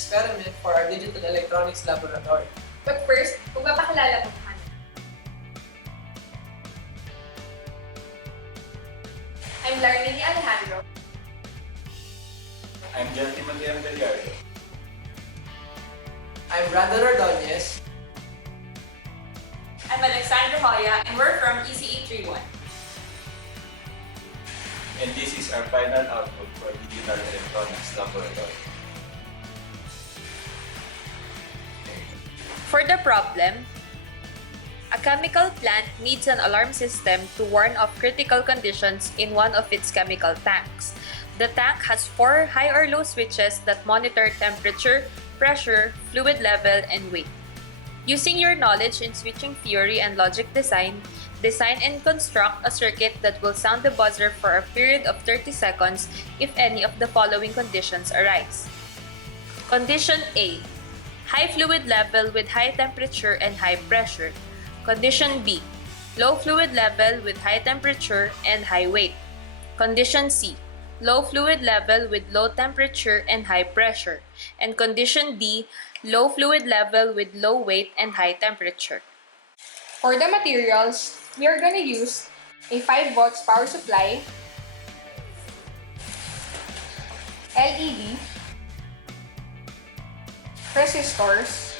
experiment for our Digital Electronics Laboratory. But first, kung mapakilala mo kami. I'm Larlene Alejandro. I'm John Timothy Gallardo. I'm Brandon Ordonez. I'm Alexandra Hoya, and we're from ECE 31. And this is our final output for Digital Electronics Laboratory. For the problem, a chemical plant needs an alarm system to warn of critical conditions in one of its chemical tanks. The tank has 4 high or low switches that monitor temperature, pressure, fluid level, and weight. Using your knowledge in switching theory and logic design and construct a circuit that will sound the buzzer for a period of 30 seconds if any of the following conditions arise. Condition A: high fluid level with high temperature and high pressure. Condition B: low fluid level with high temperature and high weight. Condition C: low fluid level with low temperature and high pressure. And condition D: low fluid level with low weight and high temperature. For the materials, we are going to use a 5 volts power supply, LED, resistors,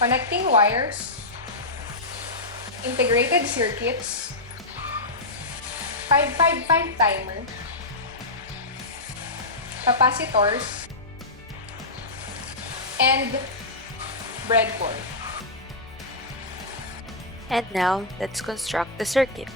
connecting wires, integrated circuits, 555 timer, capacitors, and breadboard. And now, let's construct the circuit.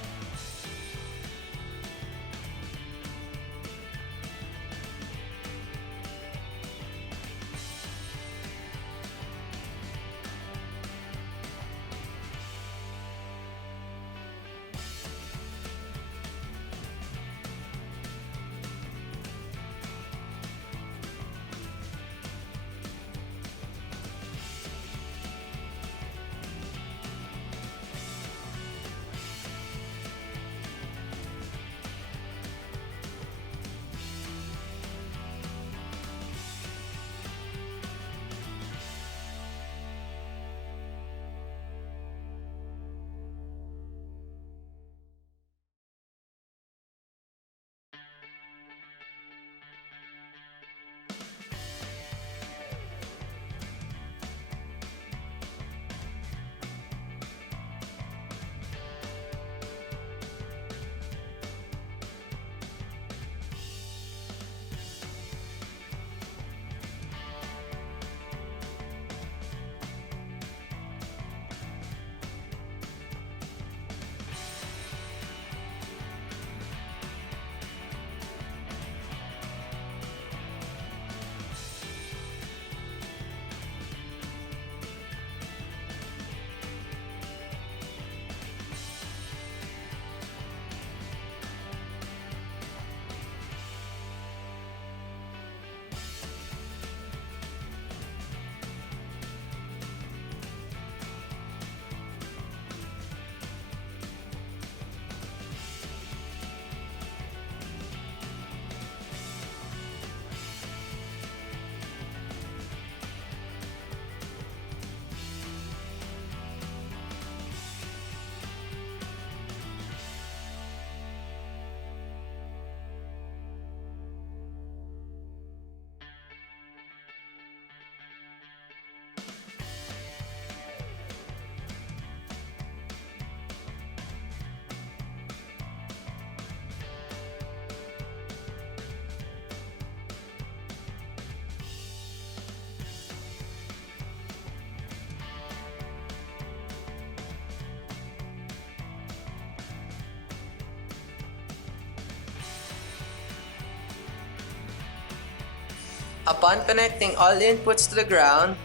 Upon connecting all inputs to the ground,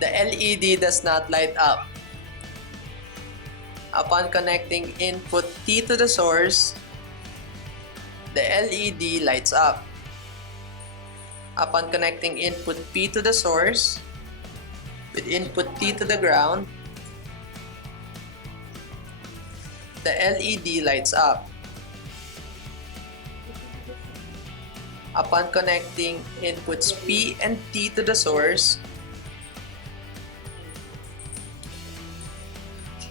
the LED does not light up. Upon connecting input T to the source, the LED lights up. Upon connecting input P to the source, with input T to the ground, the LED lights up. Upon connecting inputs P and T to the source,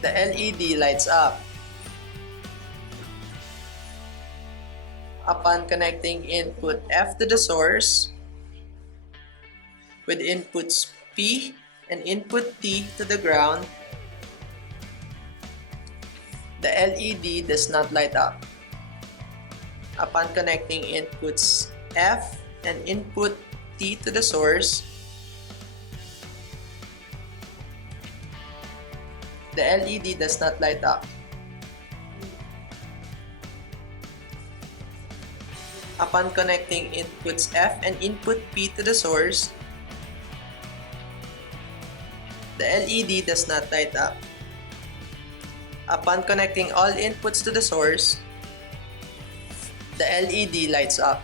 the LED lights up. Upon connecting input F to the source, with inputs P and input T to the ground, the LED does not light up. Upon connecting inputs F and input T to the source, the LED does not light up. Upon connecting inputs F and input P to the source, the LED does not light up. Upon connecting all inputs to the source, the LED lights up.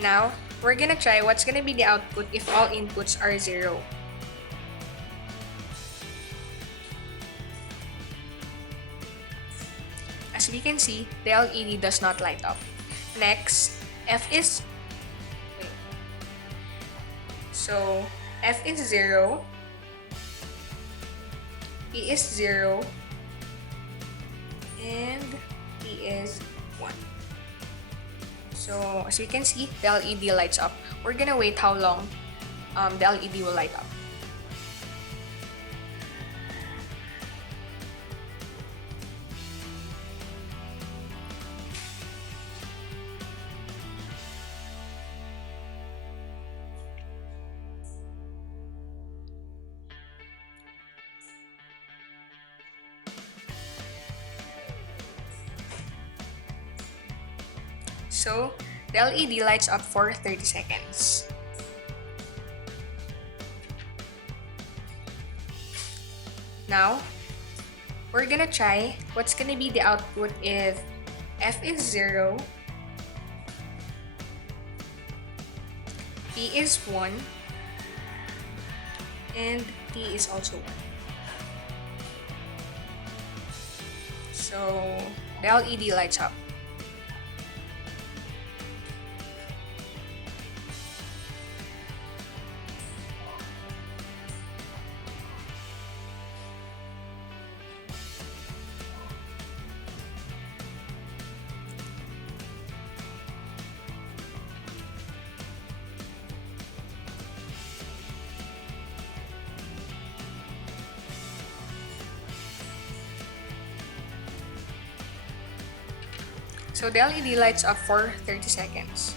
Now, we're gonna try what's gonna be the output if all inputs are 0. As we can see, the LED does not light up. Next, F is... wait. So, F is 0, P is 0, and T is 1. So, as we can see, the LED lights up. We're gonna wait how long the LED will light up. So, the LED lights up for 30 seconds. Now, we're gonna try what's gonna be the output if F is 0, P is 1, and T is also 1. So, the LED lights up. So the LED lights up for 30 seconds.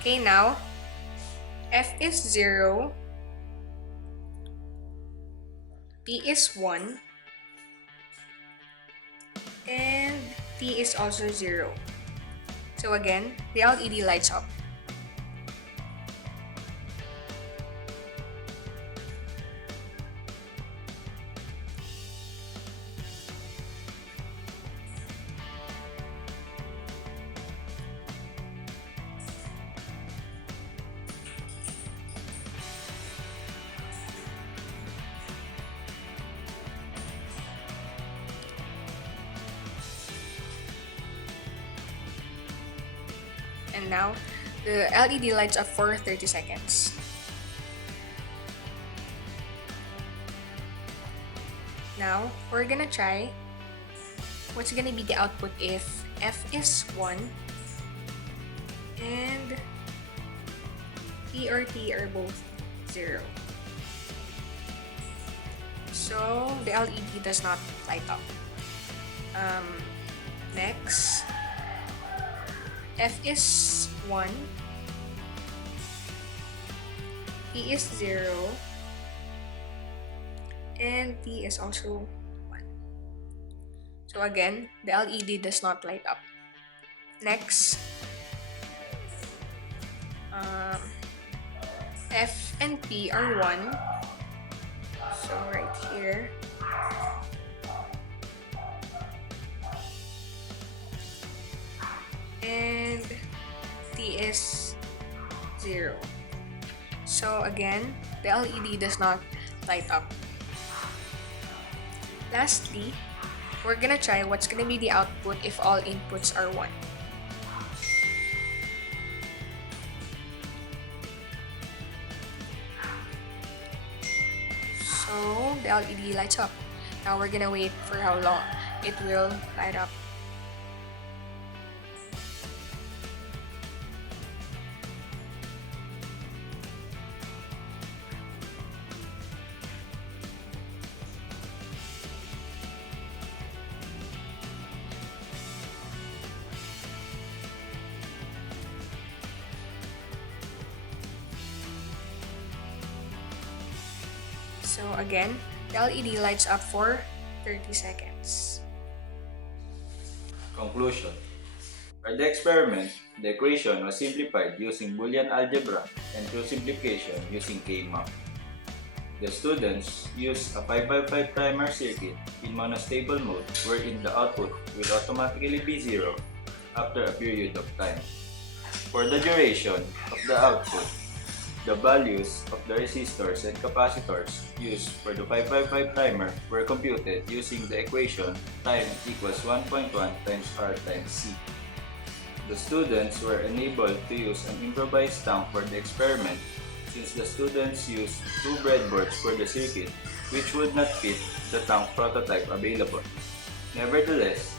Okay, now F is 0, P is 1, and T is also 0. So again, the LED lights up. And now, the LED lights up for 30 seconds. Now, we're gonna try what's gonna be the output if F is 1 and P or T are both 0. So, the LED does not light up. Next, F is 1, P is 0, and T is also 1. So again, the LED does not light up. Next, F and P are 1. So right here. And T is 0. So again, the LED does not light up. Lastly, we're gonna try what's gonna be the output if all inputs are 1. So the LED lights up. Now we're gonna wait for how long it will light up. So again, the LED lights up for 30 seconds. Conclusion. For the experiment, the equation was simplified using Boolean algebra and through simplification using K-map. The students used a 555 timer circuit in monostable mode wherein the output will automatically be 0 after a period of time. For the duration of the output, the values of the resistors and capacitors used for the 555 timer were computed using the equation time equals 1.1 times R times C. The students were enabled to use an improvised tank for the experiment since the students used 2 breadboards for the circuit which would not fit the tank prototype available. Nevertheless,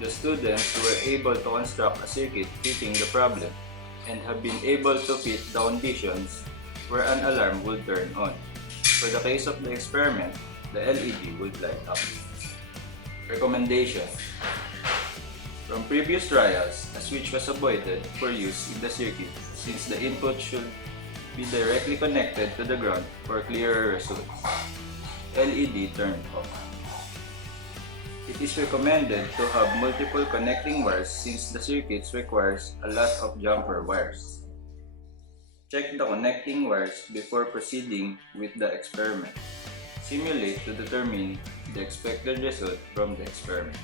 the students were able to construct a circuit fitting the problem and have been able to fit the conditions where an alarm would turn on. For the case of the experiment, the LED would light up. Recommendation. From previous trials, a switch was avoided for use in the circuit since the input should be directly connected to the ground for clearer results. LED turned off. It is recommended to have multiple connecting wires since the circuits requires a lot of jumper wires. Check the connecting wires before proceeding with the experiment. Simulate to determine the expected result from the experiment.